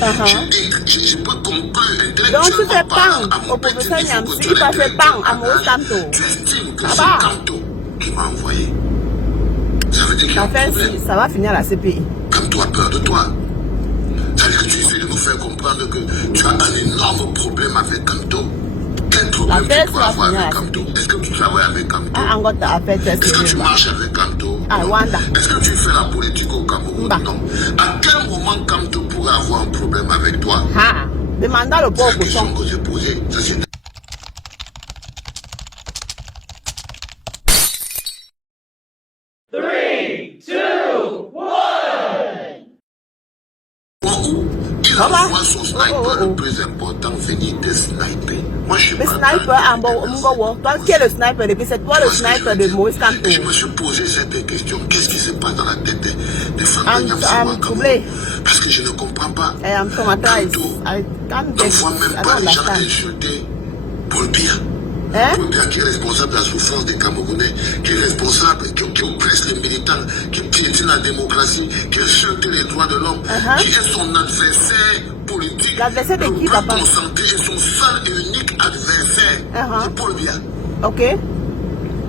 Je peux conclure Donc tu fais intellectuellement bang au professeur Niamsi, il va faire bang à Maurice Kamto. Tu estimes que c'est Kamto qui m'a envoyé. Ça veut dire qu'il y a un problème. Ça va finir à la CPI. Kamto a peur de toi. Ça veut dire que tu essaies de nous faire comprendre que tu as un énorme problème avec Kamto. Quel problème tu dois avoir avec Kamto? Est-ce que tu travailles avec Kamto? Est-ce que tu marches avec Kamto? Est-ce que tu fais la politique au Cameroun? Non. À quel moment Kamto pourrait avoir un problème avec toi? Demandez le pauvre question que j'ai posée. Il envoie son sniper le plus important venir te sniper. Moi je suis pas toi qui es le sniper depuis c'est toi le sniper de Maurice Kamto. Je me suis posé cette question. Qu'est-ce qui se passe dans la tête des femmes de parce que je ne comprends pas. Kamto, parfois même pas les gens insultés Paul Biya. Paul Biya qui est responsable de la souffrance des Camerounais, qui est responsable, qui oppresse les militants, qui piétine la démocratie, qui insulte les droits de l'homme, qui est son adversaire politique. L'adversaire de qui, papa? Concentré est son seul et unique adversaire. C'est Paul Biya. Ok.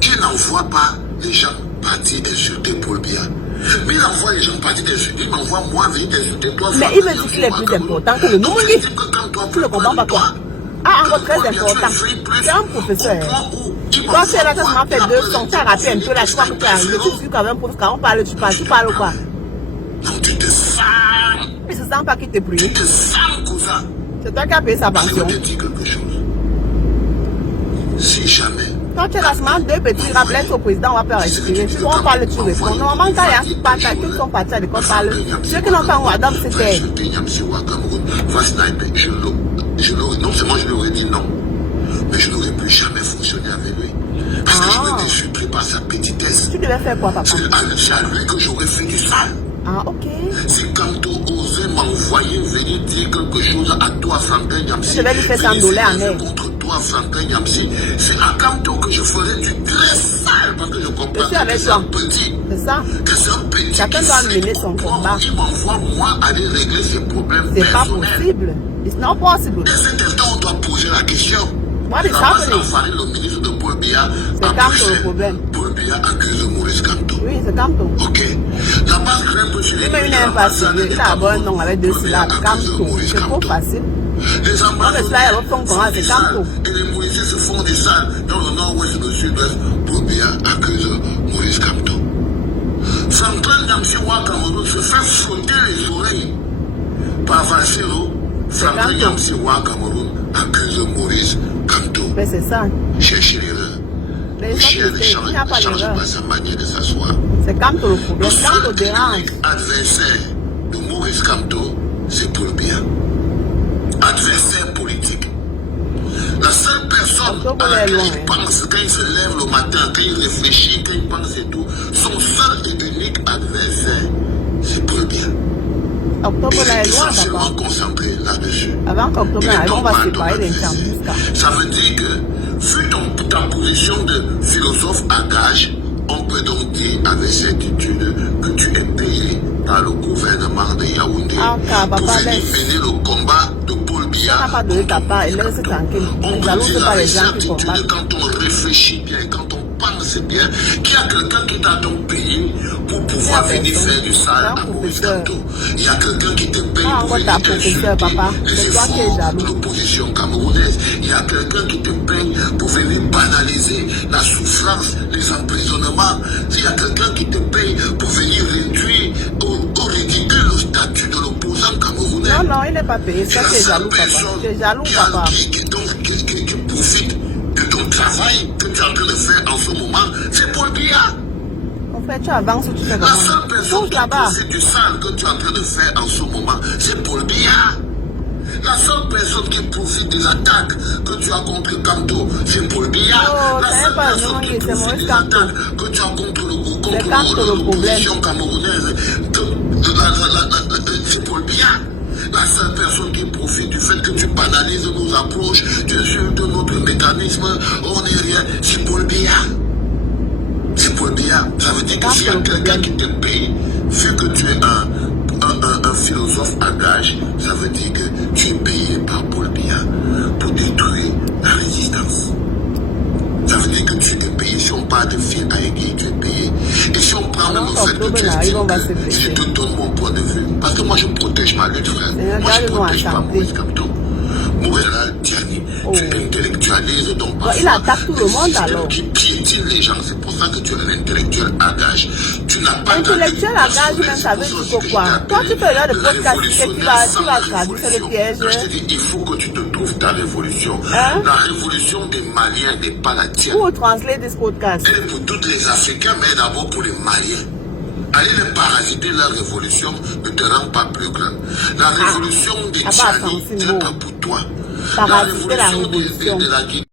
Il n'envoie pas les gens partir insulter Paul Biya. Mais il envoie les gens partir t'insulter. Il m'envoie moi venir t'insulter toi. Mais il me dit qu'il est plus important que le Noumouli. Tu ne comprends pas quoi? Encore très important. C'est un professeur. Quand tu es là, tu m'as fait 200, tu as rappelé un peu la fois que tu es arrivé. Tu suis quand même pour quand on parle, tu parles quoi? Non, tu te sens. Il se sent pas qu'il te prie. Tu te sens, cousin. C'est toi qui as payé sa pension. Je vais te dire quelque chose. Si jamais. Quand tu es là, deux petits rappels au président, on va faire respirer. Si on parle, tu réponds. Normalement, quand il y a pas, tous sont partis à l'école, parlent. Ceux qui n'ont pas un Adam, c'était. Non seulement je lui aurais dit non, mais je n'aurais plus jamais fonctionné avec lui. Parce que je m'étais surpris par sa petitesse. Tu devais faire quoi, papa? C'est à lui que j'aurais fait du sale. Ok. C'est quand tu osais m'envoyer venir dire quelque chose à toi, Franklin Niamsi. Tu devais lui faire s'endoler en air. Contre toi, Franklin Niamsi. C'est à Kamto que je ferais du très sale parce que je comprends que c'est un petit. C'est ça. Que c'est un petit. Chacun doit mener son combat. Il m'envoie moi aller régler ses problèmes personnels. C'est pas possible. It's not possible. Et c'est instant on doit poser la question. What is happening? Le ministre de Paul Biya. C'est Kamto le problème. Paul Biya accuse Maurice Kamto. Oui, c'est Kamto. Ok. La base grimpe sur les mais il n'est pas facile. Il a un bon nom avec deux syllabes. Kamto. C'est trop facile. Les ambassadeurs c'est Kamto. Et les Mauriciens se font des salles dans le nord-ouest et le sud-ouest. Paul Biya accuse Maurice Kamto. Franklin Niamsi Wa Cameroun se fait frotter les oreilles par Vancero. Franklin Niamsi Wa Cameroun accuse Maurice Kamto. Mais c'est ça. Cherchez l'erreur. Il n'y a pas sa manière de s'asseoir. C'est Kamto le problème. Kamto dérange. Adversaire de Maurice Kamto, c'est Paul Biya. Adversaire politique. La seule personne à laquelle il pense quand il se lève le matin, quand il réfléchit, quand il pense et tout, son seul et unique adversaire, c'est Paul Biya. Octobre là est loin, papa. Concentré là-dessus. Avant qu'Octobre arrive, on va séparer les termes. Ça veut dire que, vu ta position de philosophe à gage, on peut donc dire avec certitude que tu es payé par le gouvernement de Yaoundé pour venir mener le combat de Paul Biya. On peut dire avec certitude quand on réfléchit bien, quand on pense bien, qu'il y a quelqu'un qui t'a donc payé pour pouvoir venir faire du sale à Maurice Kamto. Il y a quelqu'un qui te paye pour venir insulter les efforts de l'opposition camerounaise. Il y a quelqu'un qui te paye pour venir banaliser la souffrance, les emprisonnements. Il y a quelqu'un qui te paye pour venir réduire au ridicule le statut de l'opposant camerounais. Non, il n'est pas payé. Ça, c'est jaloux, papa. C'est jaloux, papa. Qui profite de ton travail que tu es en train de faire en ce moment, c'est Paul Biya. En fait, tu avances ou tu fais comment? La seule personne qui profite du sale que tu es en train de faire en ce moment, c'est Paul Biya. La seule personne qui profite des attaques que tu as contre Kamto, c'est Paul Biya. La seule personne qui profite des attaques que tu as contre l'opposition camerounaise, c'est Paul Biya. La seule personne qui profite du fait que tu banalises nos approches, tu insultes notre mécanisme, on n'est rien, c'est Paul Biya. C'est Paul Biya. Ça veut dire que s'il y a quelqu'un qui te paye, vu que tu es un philosophe à gage, ça veut dire que tu es payé par Paul Biya pour détruire la résistance. Ça veut dire que tu es payé. Si on parle de fil à aiguille, tu es payé. Et si on prend même le fait que tu estimes que je te donne mon point de vue, parce que moi je protège ma lutte, frère. Moi je protège pas Maurice Kamto. Maurice Diani, tu intellectualises donc il attaque tout le monde alors. Qui piétine les gens. C'est pour ça que tu es un intellectuel à gage. Tu n'as pas intellectuel à gage, même ça veut dire quoi? Quand tu fais là de podcast, tu vas traduire le piège. Je te dis, il faut que tu te trouves ta révolution. La révolution des Maliens n'est pas la tienne. Who will translate this podcast? Elle est pour tous les Africains, mais d'abord pour les Maliens. Aller les parasiter, la révolution ne te rend pas plus grand. La révolution des Tchani n'est pas pour toi. Parasiter la révolution. De la Guinée.